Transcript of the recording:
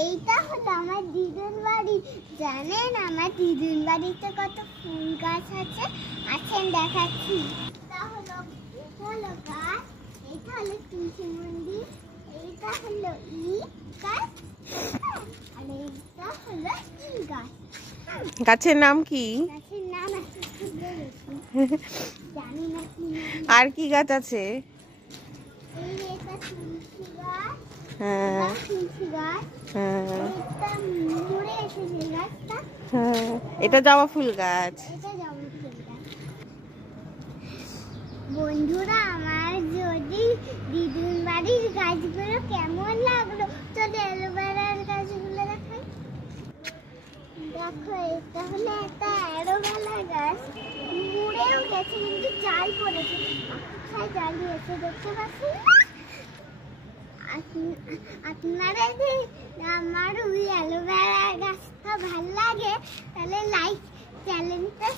এইটা হলো আমার দিদুন বাড়ি। জানেন আমার দিদুন বাড়িতে কত ফুল গাছ আছে? আছেন দেখাচ্ছি। এটা হলো গাছ, এটা হলো তুলসী মন্দির, এইটা হলো গাছ, আর এইটা হলো গাছ। গাছের নাম কি? গাছের নাম জানি না কি। আর কি গাছ আছে? এটা তুলসী গাছ, হ্যাঁ তুলসী গাছ, হ্যাঁ এটা মরে এসেছে গাছটা, হ্যাঁ, এটা জবা ফুল গাছ। এটা জবা ফুল গাছ। বন্ধুরা, আমার যদি দিদুন বাড়ির গাছগুলো কেমন লাগলো, তো অ্যালোভেরার গাছগুলো দেখাই। দেখো, এটা হলো একটা অ্যালোভেরা গাছ, মরেও গেছে কিন্তু চাল পড়েছে, জাল দিয়েছে, দেখতে পাচ্ছেন না? আপনারা যদি আমার ওই অ্যালোভেরা গাছটা ভালো লাগে তাহলে লাইক চ্যানেলটা